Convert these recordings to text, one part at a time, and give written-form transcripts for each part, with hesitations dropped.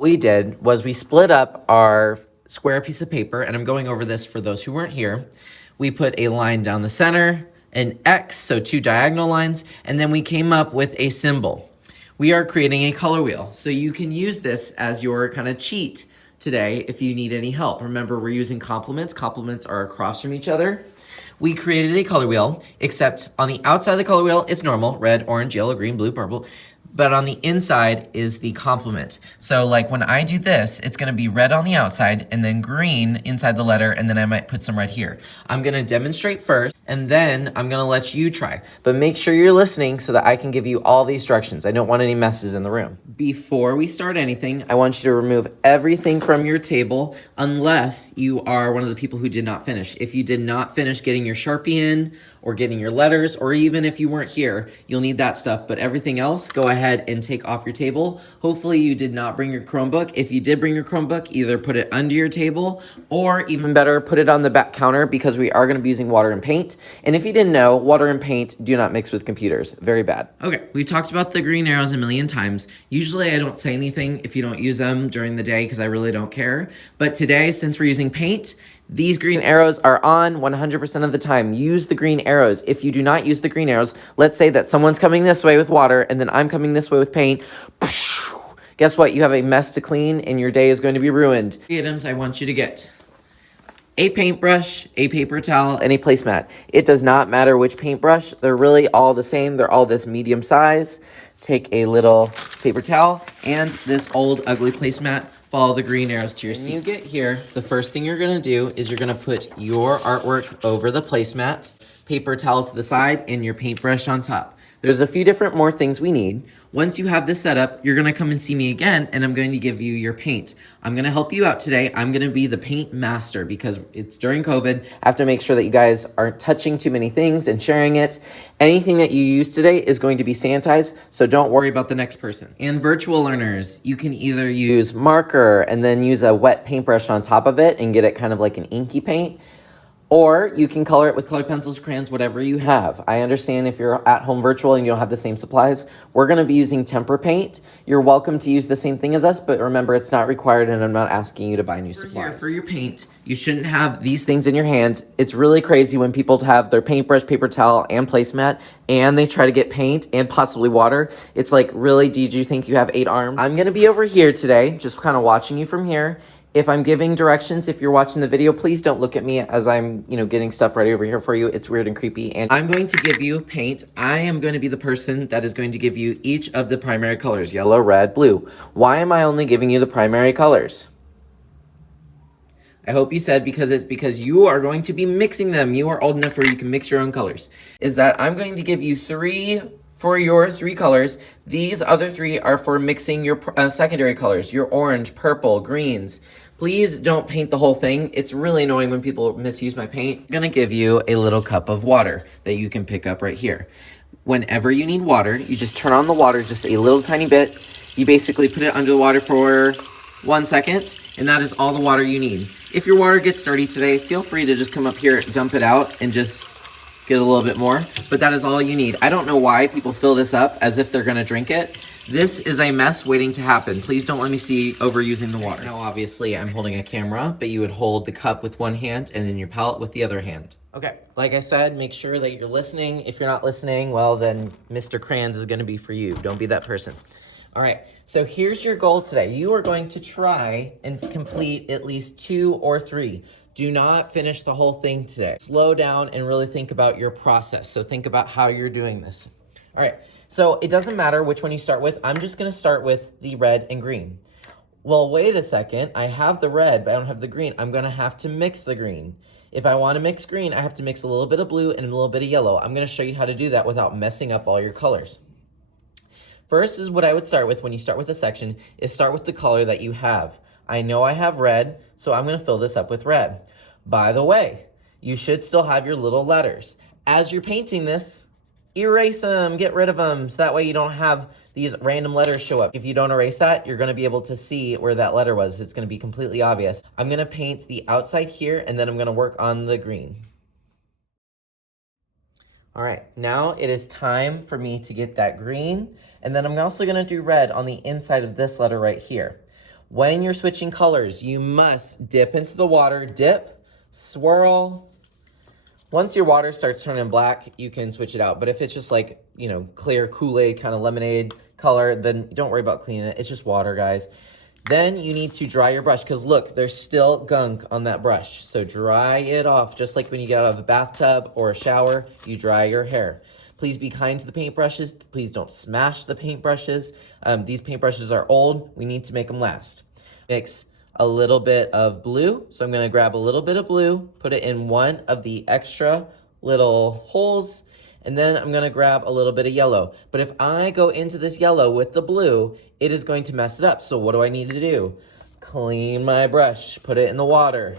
we did was we split up our square piece of paper, and I'm going over this for those who weren't here. We put a line down the center, an X, so 2 diagonal lines, and then we came up with a symbol. We are creating a color wheel, so you can use this as your kind of cheat today if you need any help. Remember, we're using complements. Complements are across from each other. We created a color wheel, except on the outside of the color wheel, it's normal, red, orange, yellow, green, blue, purple. But on the inside is the complement. So like when I do this, it's gonna be red on the outside and then green inside the letter, and then I might put some red here. I'm gonna demonstrate first, and then I'm gonna let you try. But make sure you're listening so that I can give you all the instructions. I don't want any messes in the room. Before we start anything, I want you to remove everything from your table unless you are one of the people who did not finish. If you did not finish getting your Sharpie in or getting your letters, or even if you weren't here, you'll need that stuff. But everything else, go ahead and take off your table. Hopefully you did not bring your Chromebook. If you did bring your Chromebook, either put it under your table or even better, put it on the back counter because we are gonna be using water and paint. And if you didn't know, water and paint do not mix with computers. Very bad. Okay, we talked about the green arrows a million times. Usually I don't say anything if you don't use them during the day because I really don't care. But today, since we're using paint, these green arrows are on 100% of the time. Use the green arrows. If you do not use the green arrows, let's say that someone's coming this way with water and then I'm coming this way with paint. Guess what? You have a mess to clean and your day is going to be ruined. The items I want you to get: a paintbrush, a paper towel, and a placemat. It does not matter which paintbrush. They're really all the same. They're all this medium size. Take a little paper towel and this old ugly placemat. Follow the green arrows to your seat. When you get here, the first thing you're gonna do is you're gonna put your artwork over the placemat, paper towel to the side, and your paintbrush on top. There's a few different more things we need. Once you have this set up, you're gonna come and see me again, and I'm going to give you your paint. I'm gonna help you out today. I'm gonna be the paint master because it's during COVID. I have to make sure that you guys aren't touching too many things and sharing it. Anything that you use today is going to be sanitized, so don't worry about the next person. And virtual learners, you can either use marker and then use a wet paintbrush on top of it and get it kind of like an inky paint. Or you can color it with colored pencils, crayons, whatever you have. I understand if you're at home virtual and you don't have the same supplies. We're gonna be using tempera paint. You're welcome to use the same thing as us, but remember it's not required and I'm not asking you to buy new supplies. For your paint, you shouldn't have these things in your hands. It's really crazy when people have their paintbrush, paper towel, and placemat, and they try to get paint and possibly water. It's like, really, did you think you have 8 arms? I'm gonna be over here today, just kind of watching you from here. If I'm giving directions, if you're watching the video, please don't look at me as I'm, getting stuff ready over here for you. It's weird and creepy. And I'm going to give you paint. I am going to be the person that is going to give you each of the primary colors: yellow, red, blue. Why am I only giving you the primary colors? I hope you said because it's because you are going to be mixing them. You are old enough where you can mix your own colors. Is that I'm going to give you 3 for your 3 colors. These other 3 are for mixing your secondary colors, your orange, purple, greens. Please don't paint the whole thing. It's really annoying when people misuse my paint. I'm gonna give you a little cup of water that you can pick up right here. Whenever you need water, you just turn on the water just a little tiny bit. You basically put it under the water for 1 second, and that is all the water you need. If your water gets dirty today, feel free to just come up here, dump it out, and just get a little bit more, but that is all you need. I don't know why people fill this up as if they're gonna drink it. This is a mess waiting to happen. Please don't let me see overusing the water. Now, obviously, I'm holding a camera, but you would hold the cup with one hand and then your palette with the other hand. Okay, like I said, make sure that you're listening. If you're not listening, well, then Mr. Crayons is gonna be for you. Don't be that person. All right, so here's your goal today. You are going to try and complete at least 2 or 3. Do not finish the whole thing today. Slow down and really think about your process. So think about how you're doing this. All right, so it doesn't matter which one you start with. I'm just gonna start with the red and green. Well, wait a second. I have the red, but I don't have the green. I'm gonna have to mix the green. If I wanna mix green, I have to mix a little bit of blue and a little bit of yellow. I'm gonna show you how to do that without messing up all your colors. First is what I would start with when you start with a section is start with the color that you have. I know I have red, so I'm gonna fill this up with red. By the way, you should still have your little letters. As you're painting this, erase them, get rid of them, so that way you don't have these random letters show up. If you don't erase that, you're gonna be able to see where that letter was. It's gonna be completely obvious. I'm gonna paint the outside here, and then I'm gonna work on the green. All right, now it is time for me to get that green, and then I'm also gonna do red on the inside of this letter right here. When you're switching colors, you must dip into the water, dip, swirl. Once your water starts turning black, you can switch it out. But if it's just like, you know, clear Kool-Aid kind of lemonade color, then don't worry about cleaning it. It's just water, guys. Then you need to dry your brush because look, there's still gunk on that brush. So dry it off, just like when you get out of a bathtub or a shower, you dry your hair. Please be kind to the paintbrushes. Please don't smash the paintbrushes. These paintbrushes are old. We need to make them last. Mix a little bit of blue. So I'm gonna grab a little bit of blue, put it in one of the extra little holes, and then I'm gonna grab a little bit of yellow. But if I go into this yellow with the blue, it is going to mess it up. So what do I need to do? Clean my brush, put it in the water.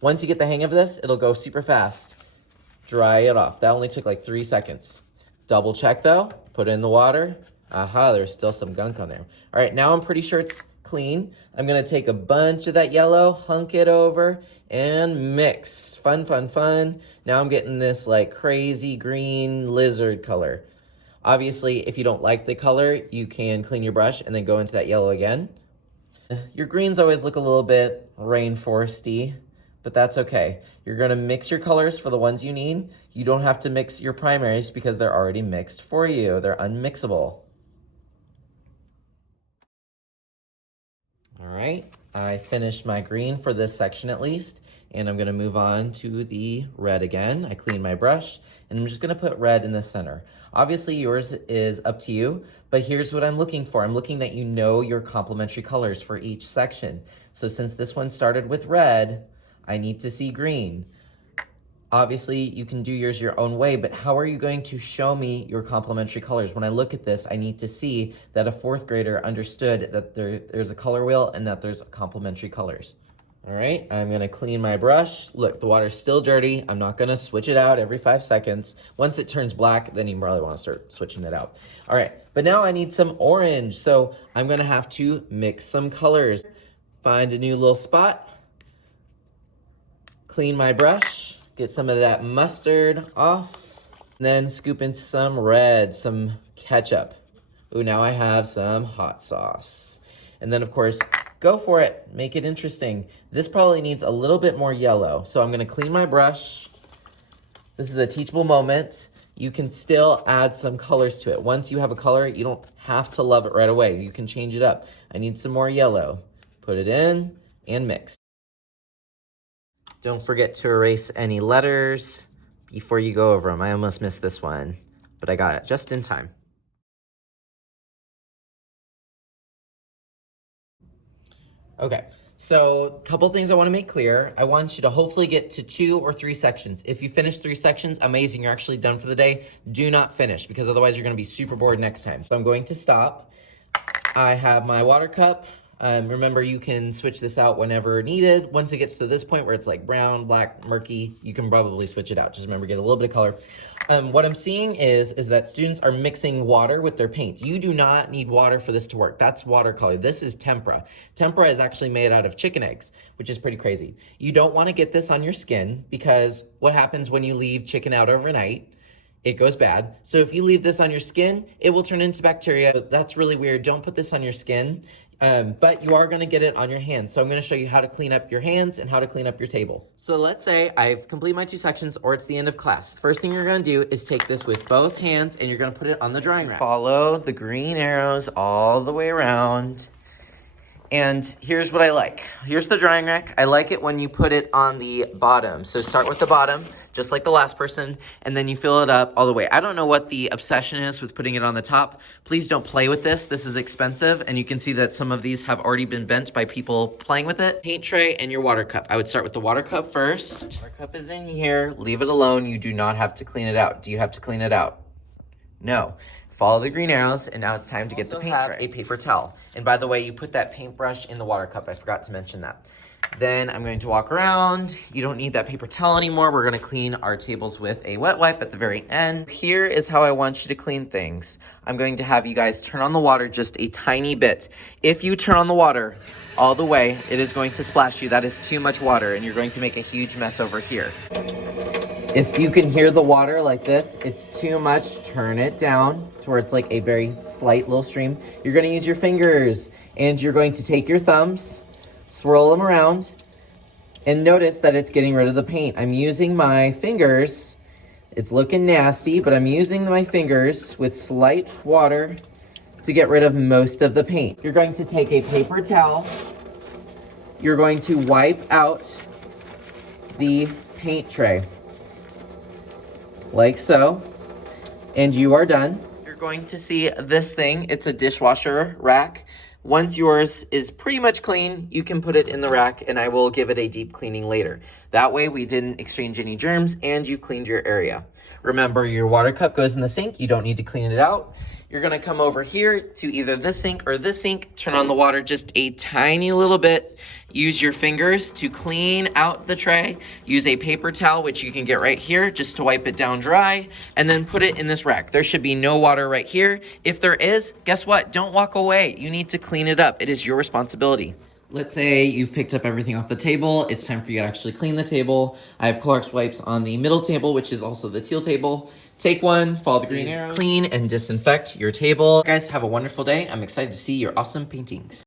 Once you get the hang of this, it'll go super fast. Dry it off. That only took like 3 seconds. Double check though, put it in the water. Aha, there's still some gunk on there. All right, now I'm pretty sure it's clean. I'm gonna take a bunch of that yellow, hunk it over, and mix. Fun, fun, fun. Now I'm getting this like crazy green lizard color. Obviously, if you don't like the color, you can clean your brush and then go into that yellow again. Your greens always look a little bit rainforesty, but that's okay. You're gonna mix your colors for the ones you need. You don't have to mix your primaries because they're already mixed for you. They're unmixable. All right, I finished my green for this section at least, and I'm gonna move on to the red again. I cleaned my brush, and I'm just gonna put red in the center. Obviously yours is up to you, but here's what I'm looking for. I'm looking that you know your complementary colors for each section. So since this one started with red, I need to see green. Obviously, you can do yours your own way, but how are you going to show me your complementary colors? When I look at this, I need to see that a 4th grader understood that there's a color wheel and that there's complementary colors. All right, I'm gonna clean my brush. Look, the water's still dirty. I'm not gonna switch it out every 5 seconds. Once it turns black, then you probably wanna start switching it out. All right, but now I need some orange, so I'm gonna have to mix some colors. Find a new little spot, clean my brush, get some of that mustard off, and then scoop into some red, some ketchup. Ooh, now I have some hot sauce. And then of course, go for it, make it interesting. This probably needs a little bit more yellow. So I'm gonna clean my brush. This is a teachable moment. You can still add some colors to it. Once you have a color, you don't have to love it right away. You can change it up. I need some more yellow. Put it in and mix. Don't forget to erase any letters before you go over them. I almost missed this one, but I got it just in time. Okay, so a couple things I want to make clear. I want you to hopefully get to 2 or 3 sections. If you finish 3 sections, amazing, you're actually done for the day. Do not finish because otherwise you're going to be super bored next time. So I'm going to stop. I have my water cup. Remember, you can switch this out whenever needed. Once it gets to this point where it's like brown, black, murky, you can probably switch it out. Just remember, get a little bit of color. What I'm seeing is that students are mixing water with their paint. You do not need water for this to work. That's watercolor. This is tempera. Tempera is actually made out of chicken eggs, which is pretty crazy. You don't want to get this on your skin because what happens when you leave chicken out overnight? It goes bad. So if you leave this on your skin, it will turn into bacteria. That's really weird. Don't put this on your skin, but you are gonna get it on your hands. So I'm gonna show you how to clean up your hands and how to clean up your table. So let's say I've completed my 2 sections or it's the end of class. First thing you're gonna do is take this with both hands and you're gonna put it on the drying rack. Follow the green arrows all the way around. And here's what I like. Here's the drying rack. I like it when you put it on the bottom. So start with the bottom, just like the last person, and then you fill it up all the way. I don't know what the obsession is with putting it on the top. Please don't play with this. This is expensive, and you can see that some of these have already been bent by people playing with it. Paint tray and your water cup. I would start with the water cup first. Water cup is in here. Leave it alone. You do not have to clean it out. Do you have to clean it out? No. Follow the green arrows, and now it's time to get the paint tray. A paper towel. And by the way, you put that paintbrush in the water cup. I forgot to mention that. Then I'm going to walk around. You don't need that paper towel anymore. We're gonna clean our tables with a wet wipe at the very end. Here is how I want you to clean things. I'm going to have you guys turn on the water just a tiny bit. If you turn on the water all the way, it is going to splash you. That is too much water, and you're going to make a huge mess over here. If you can hear the water like this, it's too much. Turn it down to where it's like a very slight little stream. You're gonna use your fingers And you're going to take your thumbs, swirl them around, and notice that it's getting rid of the paint. I'm using my fingers. It's looking nasty, but I'm using my fingers with slight water to get rid of most of the paint. You're going to take a paper towel. You're going to wipe out the paint tray, like so, and you are done. You're going to see this thing. It's a dishwasher rack. Once yours is pretty much clean, you can put it in the rack and I will give it a deep cleaning later. That way we didn't exchange any germs and you cleaned your area. Remember, your water cup goes in the sink. You don't need to clean it out. You're gonna come over here to either this sink or this sink, turn on the water just a tiny little bit. Use your fingers to clean out the tray. Use a paper towel, which you can get right here, just to wipe it down dry, and then put it in this rack. There should be no water right here. If there is, guess what? Don't walk away. You need to clean it up. It is your responsibility. Let's say you've picked up everything off the table. It's time for you to actually clean the table. I have Clorox wipes on the middle table, which is also the teal table. Take one, follow the green arrow, clean and disinfect your table. Guys, have a wonderful day. I'm excited to see your awesome paintings.